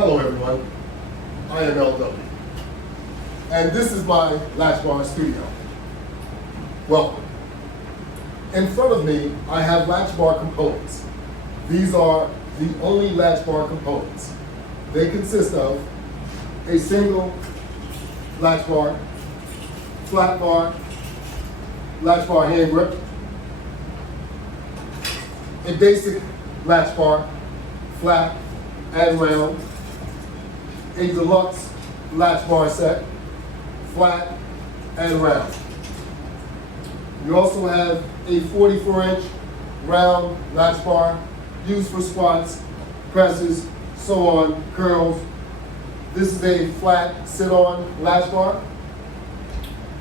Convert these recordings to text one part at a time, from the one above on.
Hello everyone, I am LW, and this is my Latchbar studio. Welcome. In front of me, I have Latchbar Components. These are the only Latchbar components. They consist of a single latch bar, flat bar, latch bar hand grip, a basic latch bar, flat and round, a deluxe latch bar set, flat and round. You also have a 44-inch round latch bar used for squats, presses, so on, curls. This is a flat sit-on latch bar,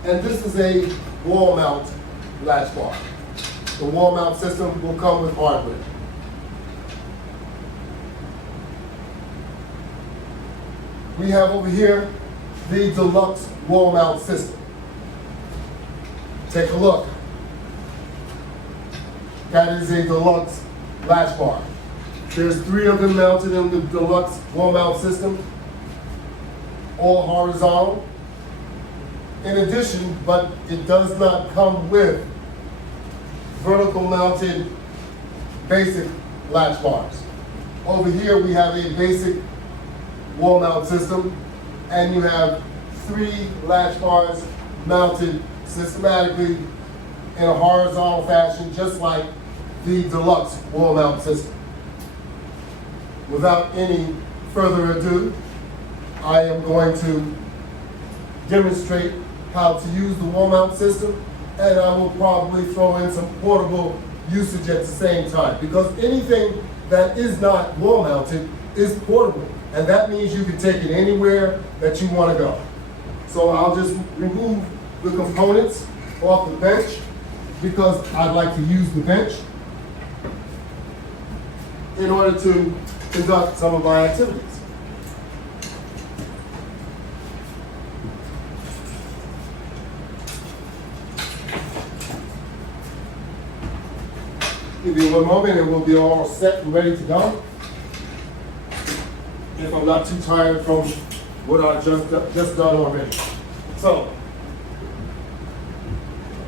and this is a wall mount latch bar. The wall mount system will come with hardware. We have over here the deluxe wall mount system. Take a look. That is a deluxe latch bar. There's 3 of them mounted in the deluxe wall mount system, all horizontal. In addition, but it does not come with vertical mounted basic latch bars. Over here we have a basic wall mount system, and you have 3 latch bars mounted systematically in a horizontal fashion, just like the deluxe wall mount system. Without any further ado, I am going to demonstrate how to use the wall mount system, and I will probably throw in some portable usage at the same time, because anything that is not wall mounted is portable, and that means you can take it anywhere that you want to go. So I'll just remove the components off the bench because I'd like to use the bench in order to conduct some of my activities. Give me one moment and we'll be all set and ready to go. If I'm not too tired from what I just done already. So,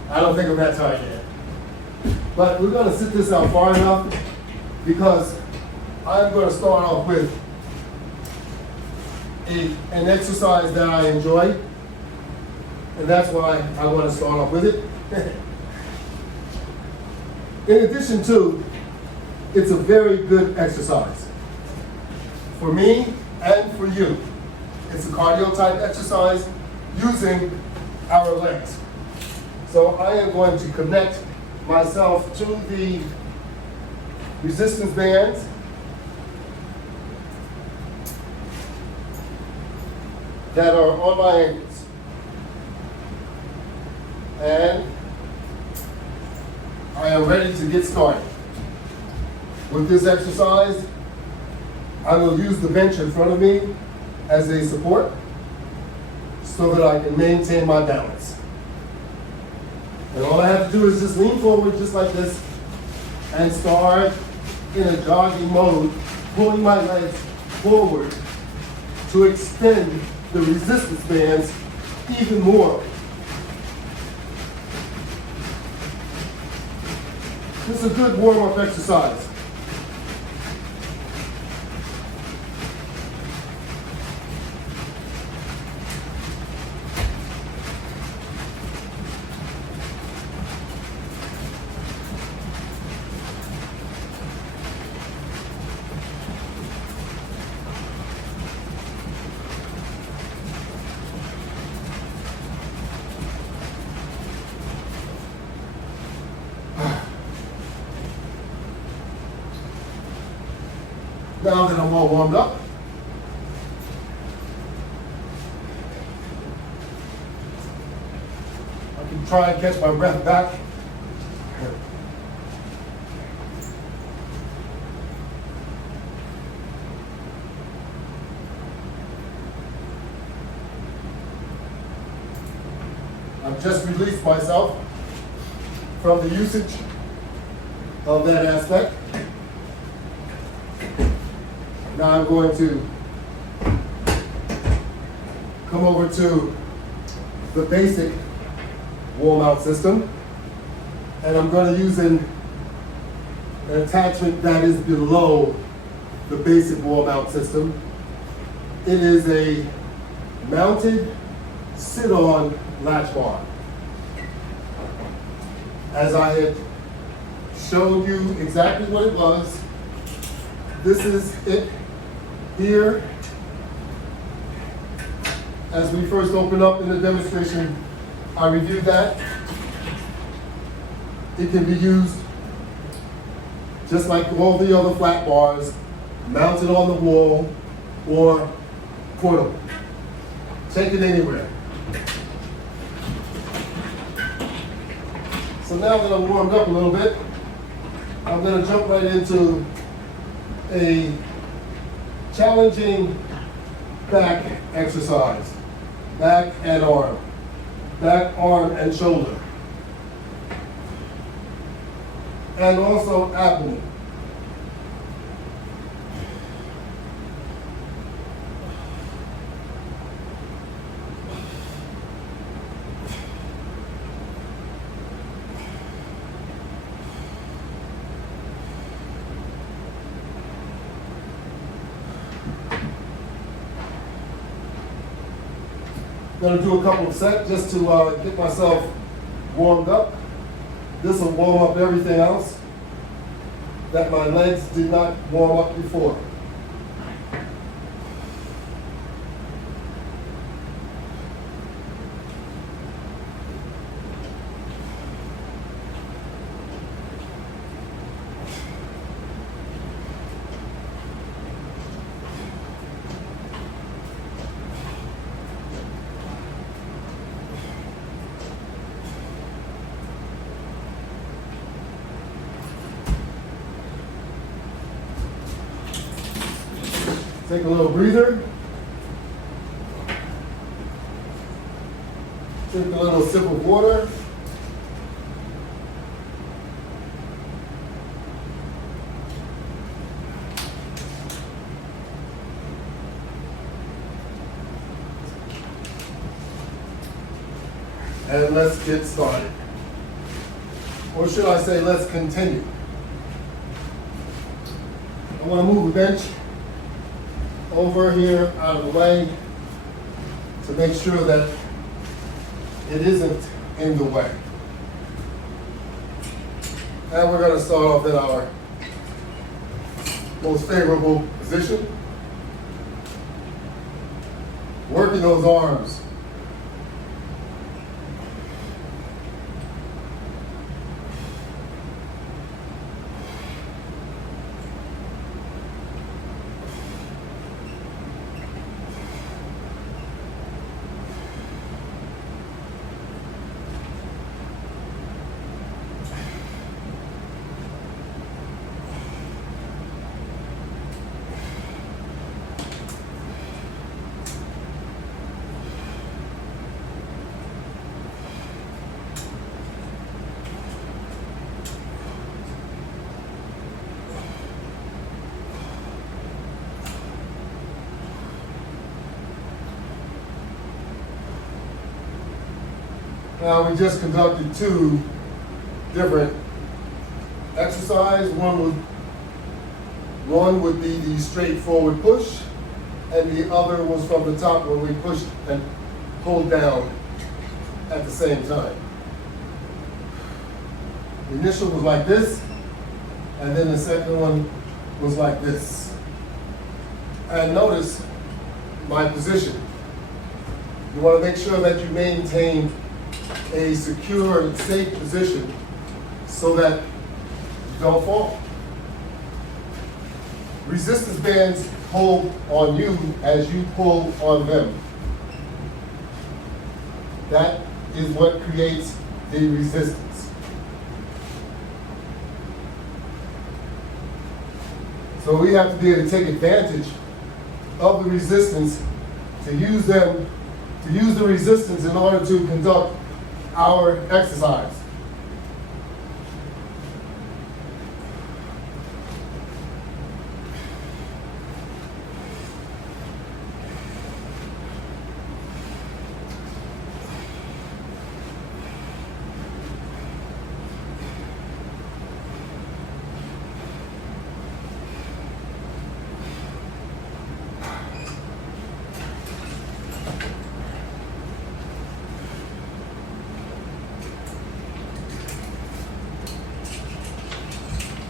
I don't think I'm that tired yet. But we're gonna sit this out far enough because I'm gonna start off with an exercise that I enjoy. And that's why I wanna start off with it. In addition to, it's a very good exercise for me and for you. It's a cardio type exercise using our legs. So I am going to connect myself to the resistance bands. That are on my ankles. And I am ready to get started. With this exercise, I will use the bench in front of me as a support so that I can maintain my balance. And all I have to do is just lean forward just like this and start in a jogging mode, pulling my legs forward to extend the resistance bands even more. This is a good warm-up exercise. Now that I'm all warmed up, I can try and catch my breath back. I've just released myself from the usage of that aspect. Now I'm going to come over to the basic warm-out system. And I'm going to use an attachment that is below the basic warm-out system. It is a mounted sit-on latch bar. As I had shown you exactly what it was, this is it here. As we first opened up in the demonstration, I reviewed that. It can be used just like all the other flat bars, mounted on the wall or portable. Take it anywhere. So now that I'm warmed up a little bit, I'm going to jump right into a challenging back exercise. Back and arm. Back, arm, and shoulder. And also abdomen. I'm going to do a couple of sets just to get myself warmed up. This will warm up everything else that my legs did not warm up before. Take a little breather. Take a little sip of water. And let's get started. Or should I say, let's continue. I want to move the bench over here out of the way to make sure that it isn't in the way. And we're going to start off in our most favorable position. Working those arms. Now we just conducted two different exercises. One would be the straightforward push, and the other was from the top when we pushed and pulled down at the same time. The initial was like this, and then the second one was like this. And notice my position. You want to make sure that you maintain a secure and safe position so that you don't fall. Resistance bands pull on you as you pull on them. That is what creates the resistance. So we have to be able to take advantage of the resistance, to use the resistance in order to conduct our exercise.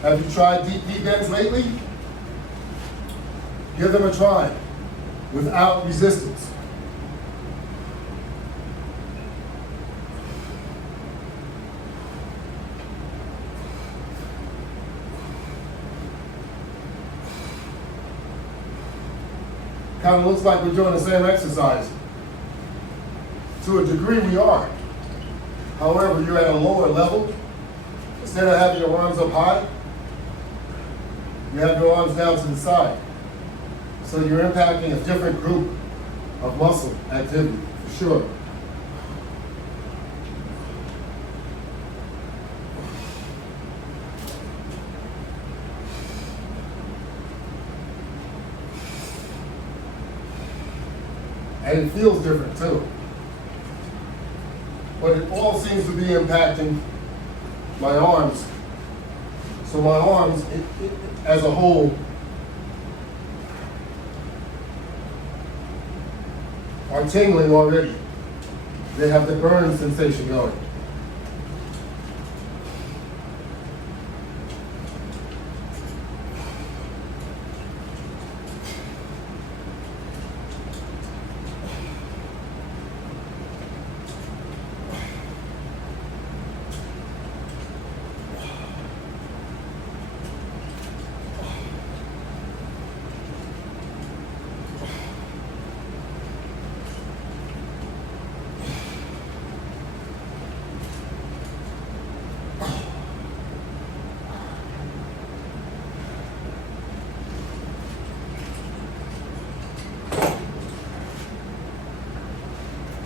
Have you tried deep knee bends lately? Give them a try without resistance. Kind of looks like we're doing the same exercise. To a degree we are. However, you're at a lower level. Instead of having your arms up high, you have your arms down to the side. So you're impacting a different group of muscle activity, for sure. And it feels different too. But it all seems to be impacting my arms. So my arms, as a whole, are tingling already. They have the burn sensation going.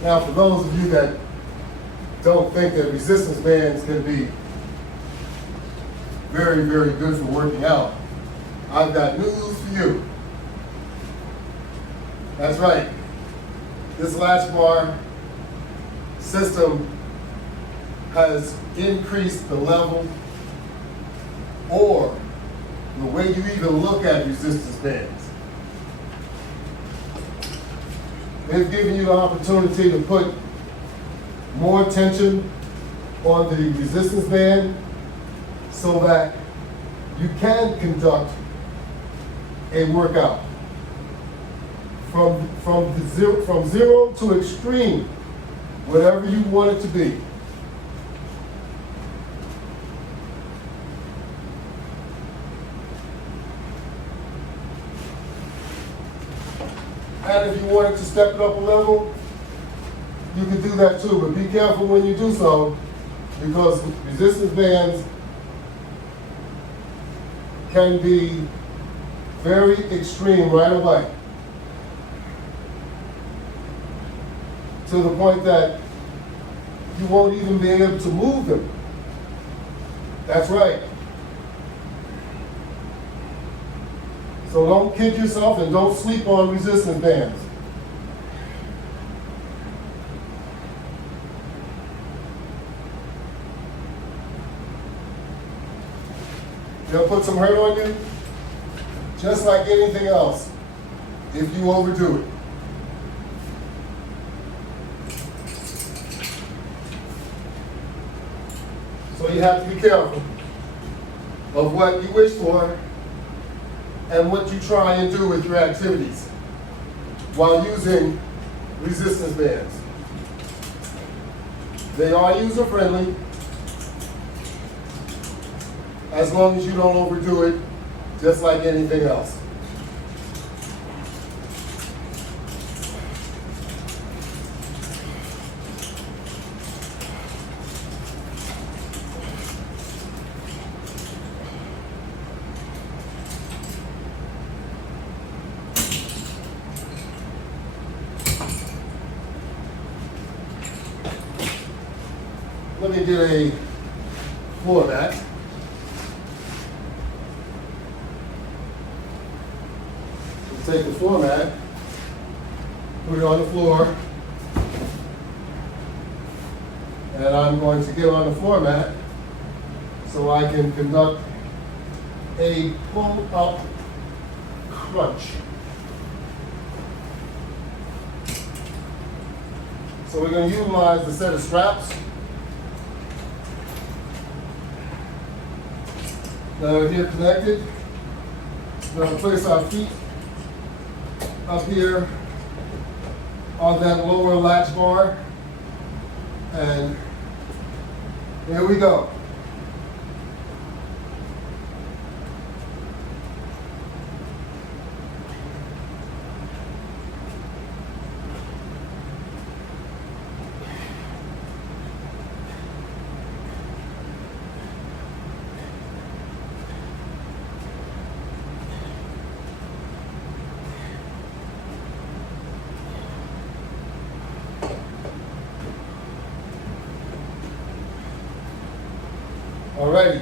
Now, for those of you that don't think that resistance bands can be very, very good for working out, I've got news for you. That's right. This Latchbar system has increased the level or the way you even look at resistance bands. They've given you the opportunity to put more tension on the resistance band so that you can conduct a workout from zero to extreme, whatever you want it to be. And if you wanted to step it up a level, you can do that too, but be careful when you do so, because resistance bands can be very extreme right away, to the point that you won't even be able to move them. That's right. So don't kid yourself and don't sleep on resistance bands. They'll put some hurt on you, just like anything else, if you overdo it. So you have to be careful of what you wish for and what you try and do with your activities while using resistance bands. They are user-friendly as long as you don't overdo it, just like anything else. Let me get a floor mat. Take the floor mat, put it on the floor, and I'm going to get on the floor mat so I can conduct a pull-up crunch. So we're going to utilize the set of straps. that are here connected. We're going to place our feet up here on that lower latch bar. And here we go. Alrighty.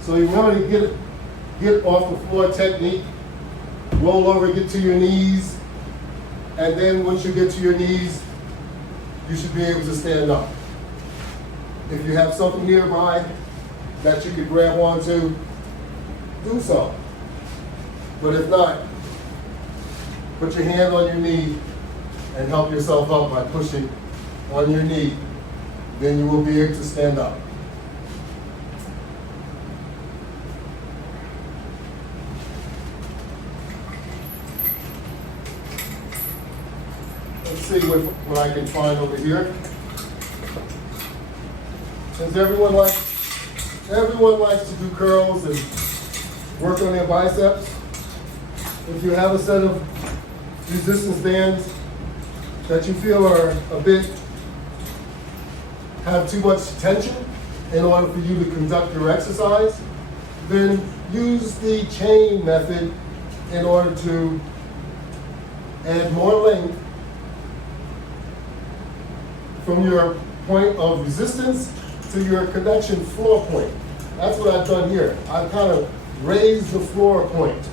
So you want to get off the floor technique, roll over, get to your knees, and then once you get to your knees, you should be able to stand up. If you have something nearby that you could grab onto, do so. But if not, put your hand on your knee and help yourself up by pushing on your knee. Then you will be able to stand up. Let's see what I can find over here. Since everyone likes to do curls and work on their biceps, if you have a set of resistance bands that you feel are have too much tension in order for you to conduct your exercise, then use the chain method in order to add more length from your point of resistance to your connection floor point. That's what I've done here. I've kind of raised the floor point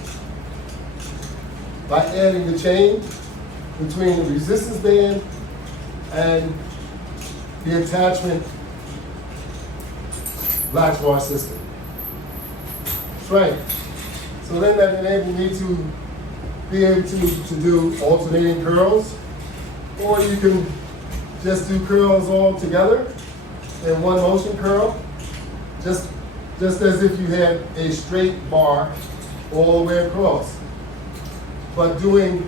by adding the chain between the resistance band and the attachment latch bar system. Strength. So then that enabled me to be able to do alternating curls, or you can just do curls all together in one motion curl, just as if you had a straight bar all the way across. But doing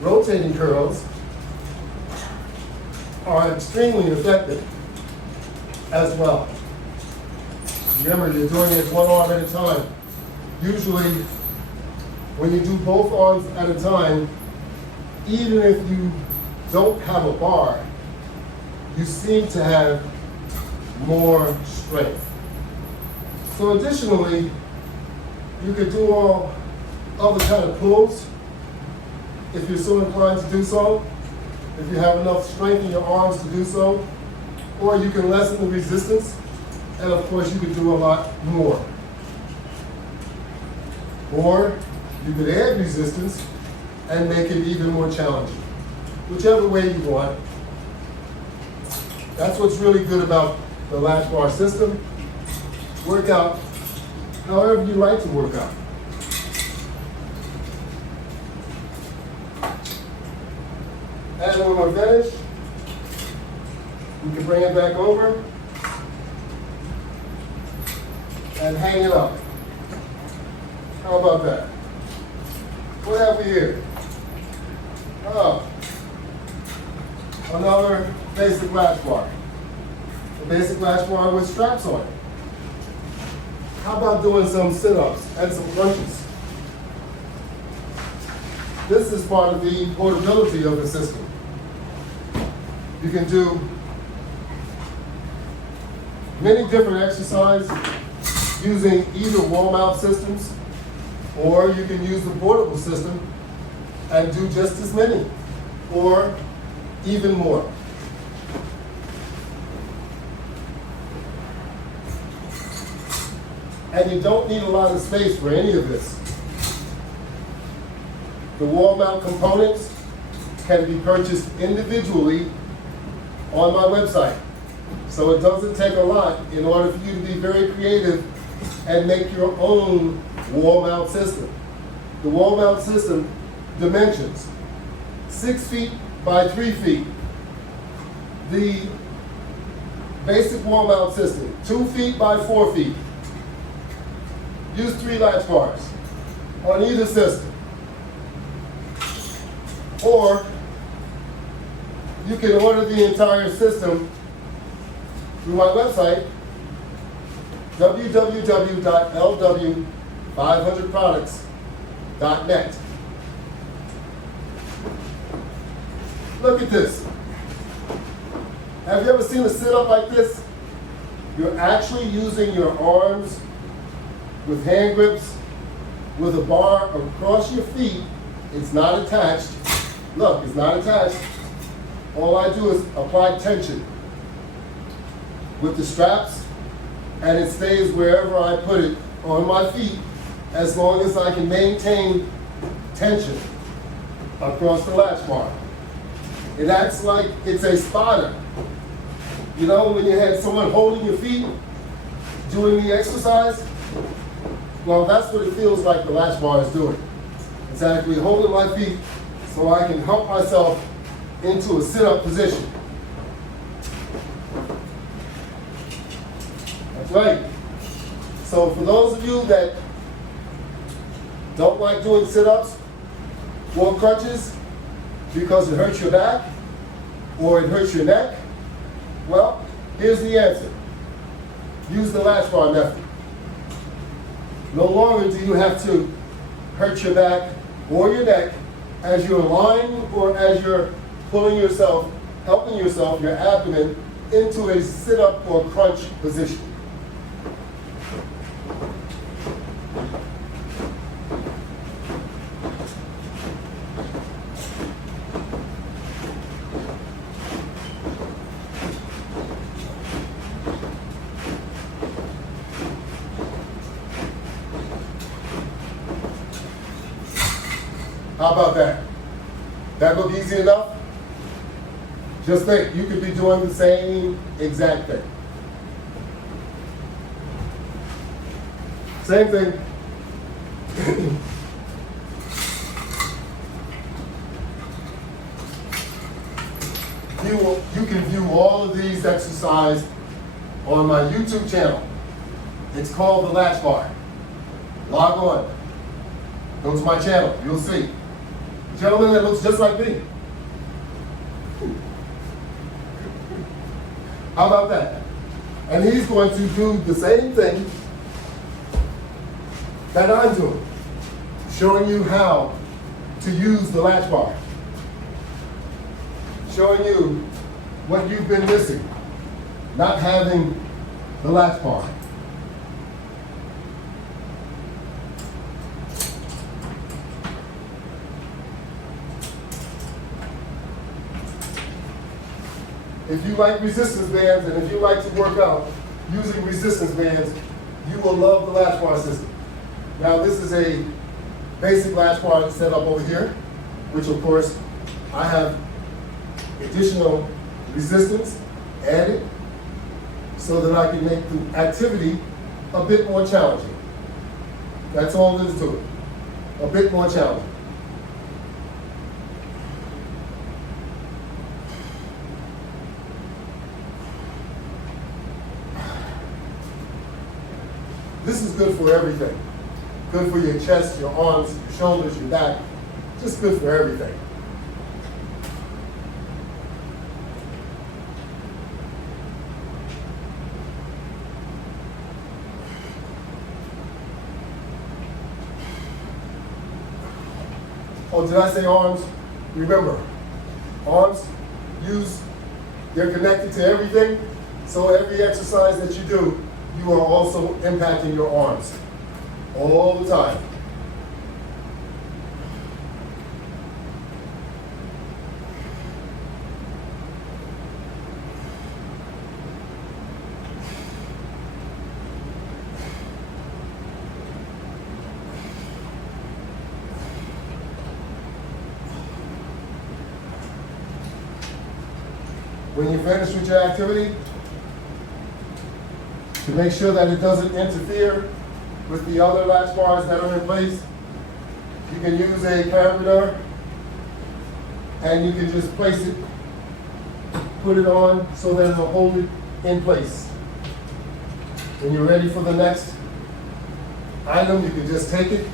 rotating curls are extremely effective as well. Remember, you're doing it one arm at a time. Usually, when you do both arms at a time, even if you don't have a bar, you seem to have more strength. So additionally, you could do all other kind of pulls if you're so inclined to do so, if you have enough strength in your arms to do so, or you can lessen the resistance, and of course you could do a lot more. Or you could add resistance and make it even more challenging. Whichever way you want. That's what's really good about the latch bar system. Work out however you like to work out. And when we're finished, we can bring it back over and hang it up. How about that? What have we here? Oh, another basic latch bar. A basic latch bar with straps on it. How about doing some sit-ups and some crunches? This is part of the portability of the system. You can do many different exercises using either wall mount systems, or you can use the portable system and do just as many, or even more. And you don't need a lot of space for any of this. The wall mount components can be purchased individually on my website. So it doesn't take a lot in order for you to be very creative and make your own wall mount system. The wall mount system dimensions 6 feet by 3 feet. The basic wall mount system, 2 feet by 4 feet. Use 3 latch bars on either system. Or you can order the entire system through my website, www.lw500products.net. Look at this. Have you ever seen a sit-up like this? You're actually using your arms with hand grips, with a bar across your feet. It's not attached. Look, it's not attached. All I do is apply tension with the straps, and it stays wherever I put it on my feet, as long as I can maintain tension across the latch bar. It acts like it's a spotter. You know, when you had someone holding your feet doing the exercise? Well, that's what it feels like the latch bar is doing. It's actually holding my feet so I can help myself into a sit-up position. That's right. So for those of you that don't like doing sit-ups or crunches because it hurts your back or it hurts your neck, well, here's the answer. Use the latch bar method. No longer do you have to hurt your back or your neck as you're lying or as you're pulling yourself, helping yourself, your abdomen, into a sit-up or crunch position. How about that? That look easy enough? Just think, you could be doing the same exact thing. Same thing. You can view all of these exercises on my YouTube channel. It's called the Latch Bar. Log on. Go to my channel. You'll see. A gentleman that looks just like me. How about that? And he's going to do the same thing that I'm doing, showing you how to use the latch bar, showing you what you've been missing, not having the latch bar. If you like resistance bands and if you like to work out using resistance bands, you will love the latch bar system. Now this is a basic latch bar set up over here, which of course I have additional resistance added so that I can make the activity a bit more challenging. That's all there is to it, a bit more challenging. This is good for everything. Good for your chest, your arms, your shoulders, your back. Just good for everything. Oh, did I say arms? Remember, arms, they're connected to everything. So every exercise that you do, you are also impacting your arms all the time. When you finish with your activity, to make sure that it doesn't interfere with the other latch bars that are in place, you can use a carabiner and you can just place it, put it on so that it'll hold it in place. When you're ready for the next item, you can just take it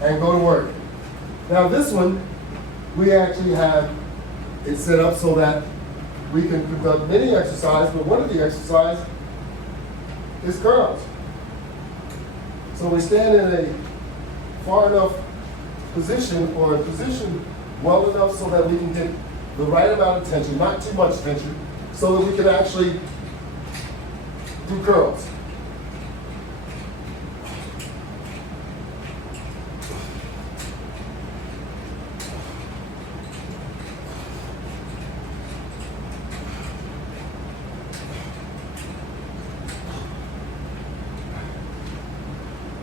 and go to work. Now this one, we actually have it set up so that we can conduct many exercises, but one of the exercises is curls. So we stand in a far enough position, or a position well enough so that we can get the right amount of tension, not too much tension, so that we can actually do curls.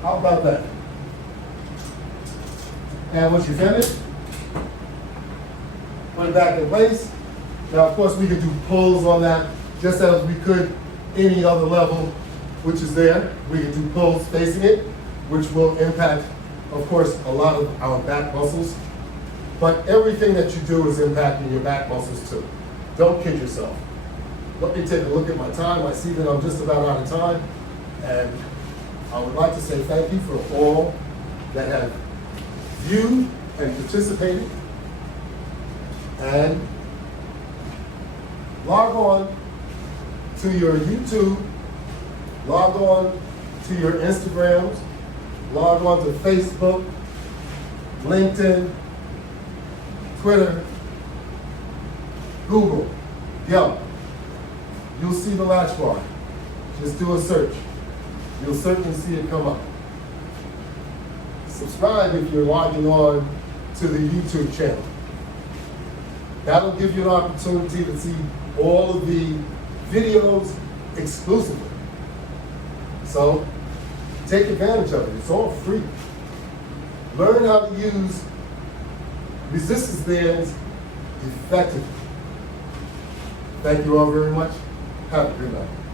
How about that? And once you finish, put it back in place. Now, of course, we can do pulls on that, just as we could any other level, which is there. We can do pulls facing it, which will impact, of course, a lot of our back muscles. But everything that you do is impacting your back muscles too. Don't kid yourself. Let me take a look at my time. I see that I'm just about out of time. And I would like to say thank you for all that have viewed and participated. And log on to your YouTube, log on to your Instagrams, log on to Facebook, LinkedIn, Twitter, Google, Yelp. You'll see the Latch Bar. Just do a search. You'll certainly see it come up. Subscribe if you're logging on to the YouTube channel. That'll give you an opportunity to see all of the videos exclusively. So take advantage of it. It's all free. Learn how to use resistance bands effectively. Thank you all very much. Have a good night.